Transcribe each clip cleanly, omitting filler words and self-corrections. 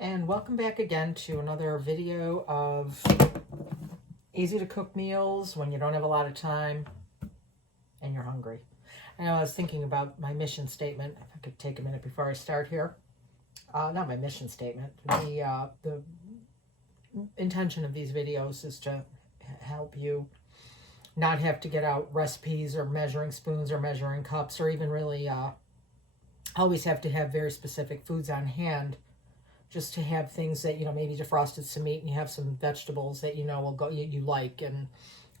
And welcome back again to another video of easy to cook meals when you don't have a lot of time and you're hungry. I know I was thinking about my mission statement. If I could take a minute before I start here. Not my mission statement. The intention of these videos is to help you not have to get out recipes or measuring spoons or measuring cups, or even really always have to have very specific foods on hand. Just to have things that, maybe defrosted some meat and you have some vegetables that will go, you like and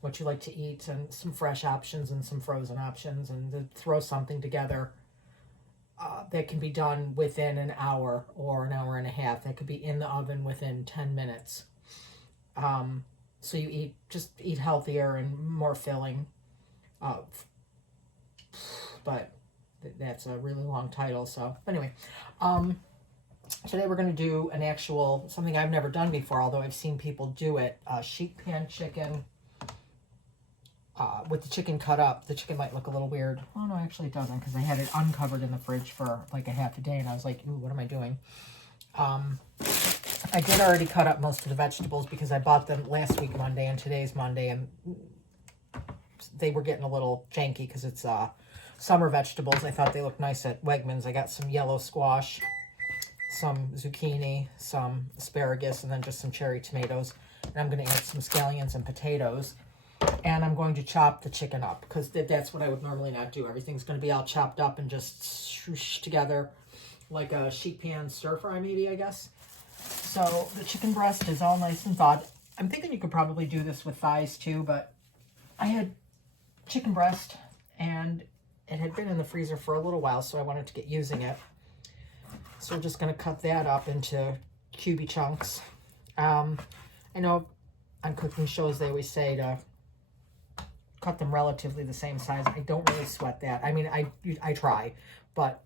what you like to eat, and some fresh options and some frozen options, and to throw something together that can be done within an hour or an hour and a half. That could be in the oven within 10 minutes. So you eat healthier and more filling. But that's a really long title. So anyway, today we're going to do something I've never done before, although I've seen people do it. Sheet pan chicken with the chicken cut up. The chicken might look a little weird. Oh no, actually it doesn't, because I had it uncovered in the fridge for like a half a day and I was like, ooh, what am I doing? I did already cut up most of the vegetables because I bought them last week Monday and today's Monday, and they were getting a little janky because it's summer vegetables. I thought they looked nice at Wegmans. I got some yellow squash, some zucchini, some asparagus, and then just some cherry tomatoes. And I'm going to add some scallions and potatoes. And I'm going to chop the chicken up because that's what I would normally not do. Everything's going to be all chopped up and just swoosh together like a sheet pan stir fry, maybe, I guess. So the chicken breast is all nice and thawed. I'm thinking you could probably do this with thighs too, but I had chicken breast and it had been in the freezer for a little while, so I wanted to get using it. So we're just going to cut that up into cubey chunks. I know on cooking shows they always say to cut them relatively the same size. I don't really sweat that. I mean, I try, but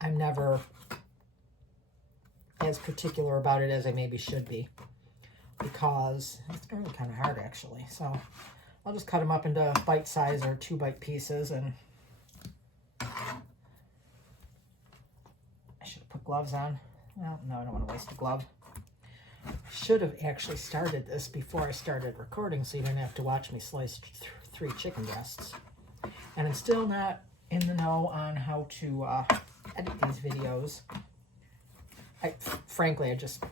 I'm never as particular about it as I maybe should be, because it's really kind of hard actually. So I'll just cut them up into bite size or 2-bite pieces, and I should have put gloves on. Well, no, I don't want to waste a glove. Should have actually started this before I started recording so you didn't have to watch me slice 3 chicken breasts. And I'm still not in the know on how to edit these videos. Frankly, I just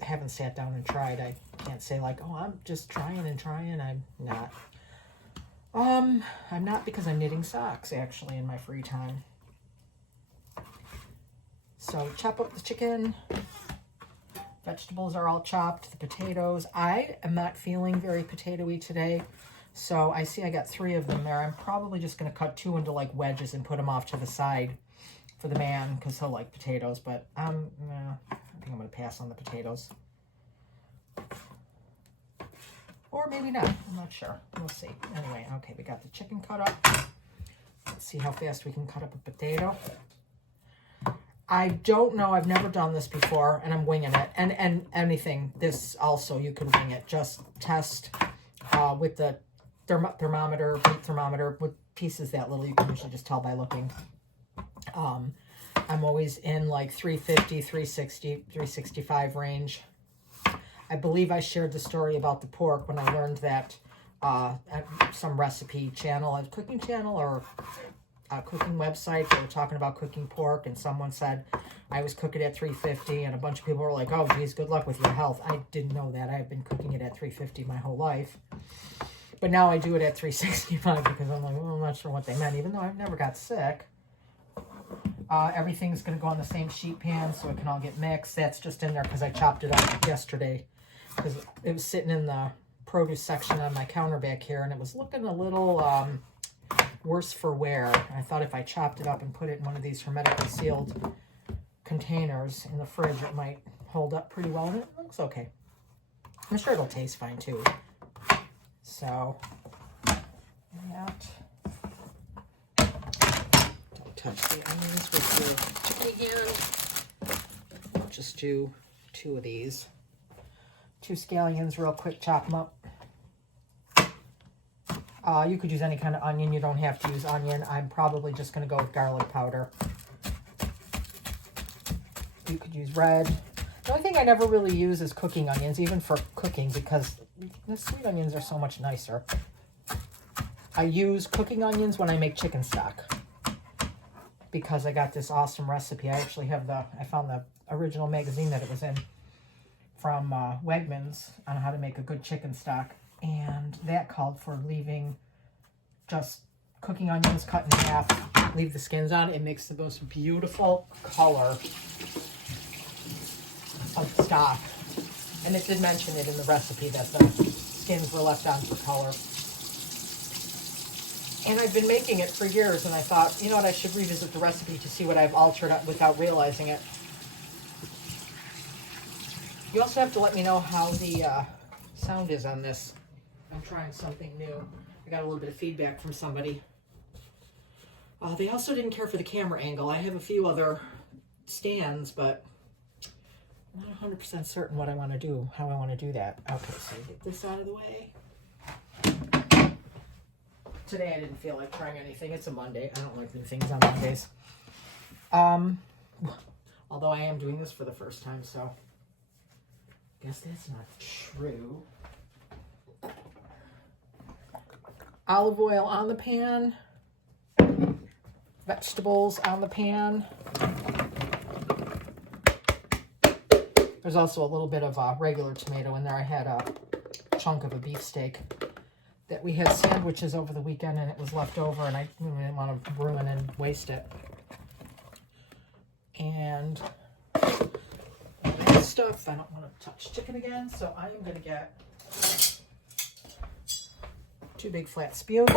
haven't sat down and tried. I can't say like, oh, I'm just trying and trying. I'm not. I'm not, because I'm knitting socks actually in my free time. So chop up the chicken. Vegetables are all chopped. The potatoes. I am not feeling very potato-y today. So I see I got 3 of them there. I'm probably just going to cut 2 into like wedges and put them off to the side for the man, because he'll like potatoes. But I think I'm going to pass on the potatoes. Or maybe not. I'm not sure. We'll see. Anyway, okay, we got the chicken cut up. Let's see how fast we can cut up a potato. I don't know. I've never done this before, and I'm winging it. And anything, this also, you can wing it. Just test with the thermometer, heat thermometer, with pieces that little. You can usually just tell by looking. I'm always in like 350, 360, 365 range. I believe I shared the story about the pork when I learned that at some recipe channel, a cooking channel or a cooking website. They were talking about cooking pork, and someone said I was cooking at 350, and a bunch of people were like, oh geez, good luck with your health. I didn't know that. I've been cooking it at 350 my whole life, but now I do it at 365 because I'm like, well, I'm not sure what they meant, even though I've never got sick. Everything's going to go on the same sheet pan so it can all get mixed. That's just in there because I chopped it up yesterday, because it was sitting in the produce section on my counter back here, and it was looking a little worse for wear. I thought if I chopped it up and put it in one of these hermetically sealed containers in the fridge, it might hold up pretty well, and it looks okay. I'm sure it'll taste fine too. So that. Don't touch the onions with your chicken again. I'll just do 2 of these. 2 scallions real quick, chop them up. You could use any kind of onion. You don't have to use onion. I'm probably just going to go with garlic powder. You could use red. The only thing I never really use is cooking onions, even for cooking, because the sweet onions are so much nicer. I use cooking onions when I make chicken stock, because I got this awesome recipe. I actually have I found the original magazine that it was in from Wegmans on how to make a good chicken stock. And that called for leaving just cooking onions cut in half, leave the skins on. It makes the most beautiful color of stock. And it did mention it in the recipe that the skins were left on for color. And I've been making it for years, and I thought, you know what, I should revisit the recipe to see what I've altered without realizing it. You also have to let me know how the sound is on this. I'm trying something new. I got a little bit of feedback from somebody. They also didn't care for the camera angle. I have a few other stands, but I'm not 100% certain what I want to do, how I want to do that. Okay, so get this out of the way. Today I didn't feel like trying anything. It's a Monday. I don't like new things on Mondays. Although I am doing this for the first time, so I guess that's not true. Olive oil on the pan. Vegetables on the pan. There's also a little bit of regular tomato in there. I had a chunk of a beefsteak that we had sandwiches over the weekend, and it was left over, and I didn't want to ruin and waste it. And that stuff, I don't want to touch chicken again, so I am going to get 2 big flat spuds.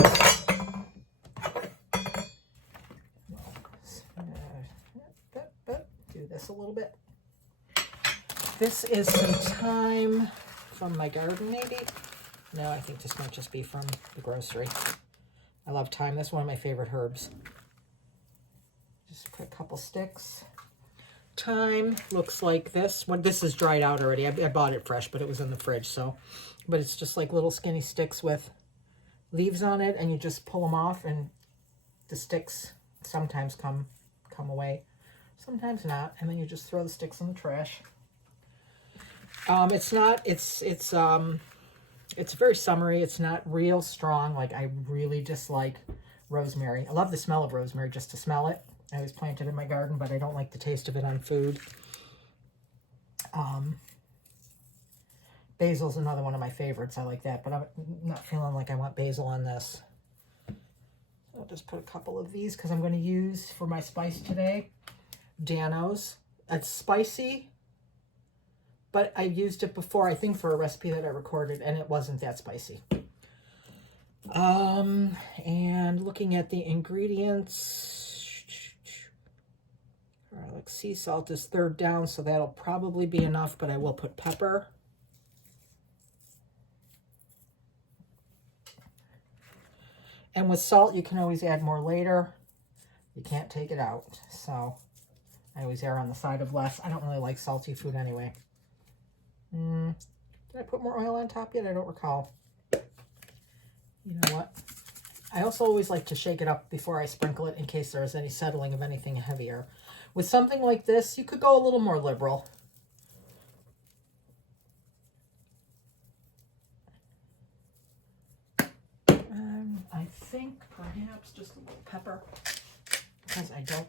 Do this a little bit. This is some thyme from my garden, maybe. No, I think this might just be from the grocery. I love thyme. That's one of my favorite herbs. Just put a couple sticks. Thyme looks like this. Well, this is dried out already. I bought it fresh, but it was in the fridge. So, but it's just like little skinny sticks with leaves on it, and you just pull them off, and the sticks sometimes come away, sometimes not, and then you just throw the sticks in the trash. It's very summery. It's not real strong. Like, I really dislike rosemary. I love the smell of rosemary just to smell it. I always plant it in my garden, but I don't like the taste of it on food. Basil's another one of my favorites. I like that, but I'm not feeling like I want basil on this. I'll just put a couple of these because I'm going to use for my spice today Dano's. It's spicy, but I used it before, I think, for a recipe that I recorded, and it wasn't that spicy. And looking at the ingredients, garlic, sea salt is third down, so that'll probably be enough, but I will put pepper. And with salt, you can always add more later. You can't take it out, so I always err on the side of less. I don't really like salty food anyway. Did I put more oil on top yet? I don't recall. You know what? I also always like to shake it up before I sprinkle it in case there's any settling of anything heavier. With something like this, you could go a little more liberal. I think perhaps just a little pepper, because I don't...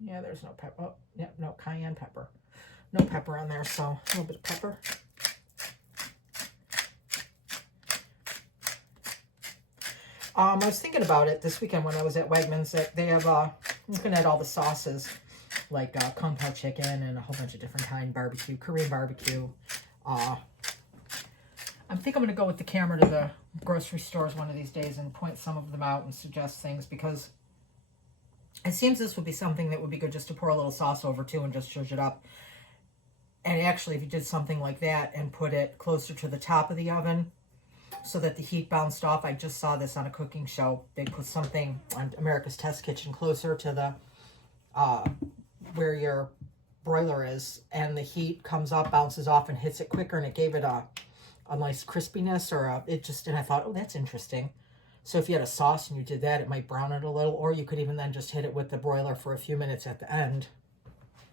Yeah, there's no pepper. Oh, yeah, no cayenne pepper. No pepper on there, so a little bit of pepper. I was thinking about it this weekend when I was at Wegmans, that they have, looking at all the sauces, like kung pao chicken and a whole bunch of different kind, barbecue, Korean barbecue. I think I'm going to go with the camera to the grocery stores one of these days and point some of them out and suggest things, because it seems this would be something that would be good just to pour a little sauce over too and just zhuzh it up. And actually, if you did something like that and put it closer to the top of the oven so that the heat bounced off, I just saw this on a cooking show. They put something on America's Test Kitchen closer to the where your broiler is, and the heat comes up, bounces off, and hits it quicker, and it gave it a nice crispiness, or and I thought, oh, that's interesting. So if you had a sauce and you did that, it might brown it a little, or you could even then just hit it with the broiler for a few minutes at the end.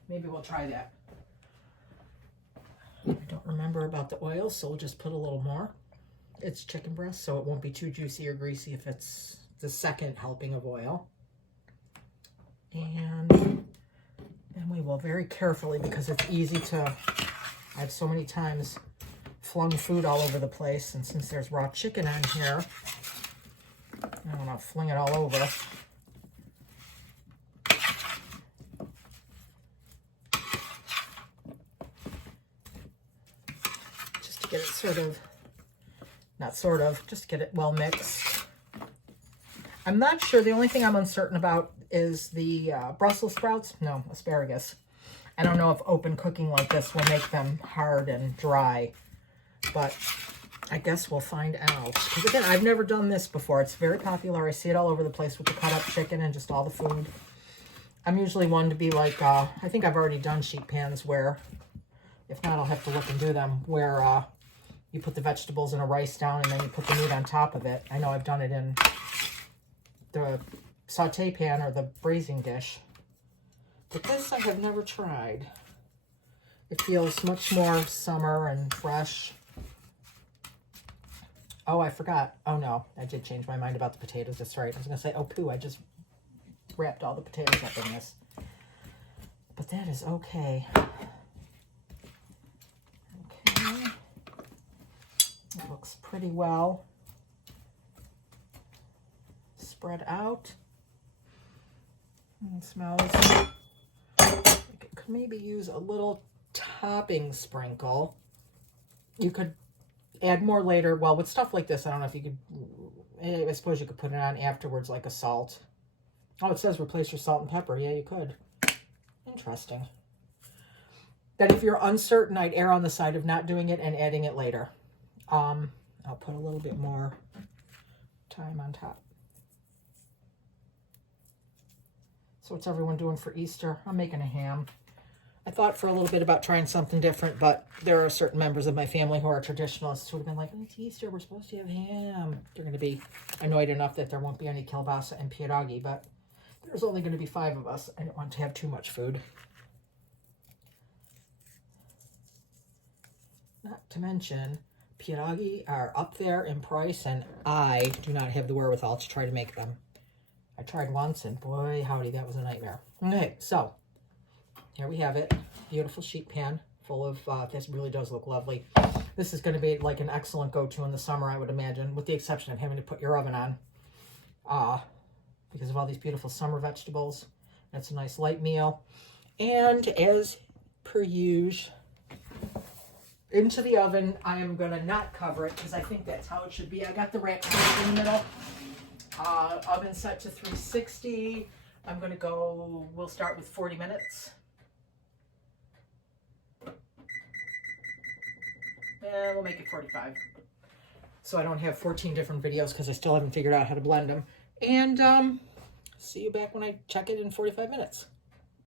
Maybe we'll try that. I don't remember about the oil, so we'll just put a little more. It's chicken breast, so it won't be too juicy or greasy if it's the second helping of oil. And then we will very carefully, because it's easy to, I've so many times flung food all over the place, and since there's raw chicken on here, I want to fling it all over. Just to get it sort of, not sort of, just to get it well mixed. I'm not sure, the only thing I'm uncertain about is the Brussels sprouts. No, asparagus. I don't know if open cooking like this will make them hard and dry, but I guess we'll find out. Because again, I've never done this before. It's very popular. I see it all over the place with the cut up chicken and just all the food. I'm usually one to be like, I think I've already done sheet pans where, if not, I'll have to look and do them, where you put the vegetables in a rice down and then you put the meat on top of it. I know I've done it in the saute pan or the braising dish. But this I have never tried. It feels much more summer and fresh. Oh, I forgot. Oh, no. I did change my mind about the potatoes. That's right. I was going to say, oh, poo. I just wrapped all the potatoes up in this. But that is okay. Okay. It looks pretty well spread out. It smells. I could maybe use a little topping sprinkle. You could add more later. Well, with stuff like this, I don't know if you could, I suppose you could put it on afterwards like a salt. Oh, it says replace your salt and pepper. Yeah, you could. Interesting. Then if you're uncertain, I'd err on the side of not doing it and adding it later. I'll put a little bit more thyme on top. So what's everyone doing for Easter? I'm making a ham. I thought for a little bit about trying something different, but there are certain members of my family who are traditionalists who have been like, oh, it's Easter, we're supposed to have ham. They're going to be annoyed enough that there won't be any kielbasa and pierogi, but there's only going to be 5 of us. I don't want to have too much food. Not to mention, pierogi are up there in price, and I do not have the wherewithal to try to make them. I tried once, and boy, howdy, that was a nightmare. Okay, so here we have it. Beautiful sheet pan full of, this really does look lovely. This is going to be like an excellent go-to in the summer, I would imagine, with the exception of having to put your oven on. Because of all these beautiful summer vegetables. That's a nice light meal. And as per usual, into the oven. I am going to not cover it because I think that's how it should be. I got the rack in the middle. Oven set to 360. I'm going to go, we'll start with 40 minutes. And we'll make it 45. So I don't have 14 different videos because I still haven't figured out how to blend them. And see you back when I check it in 45 minutes.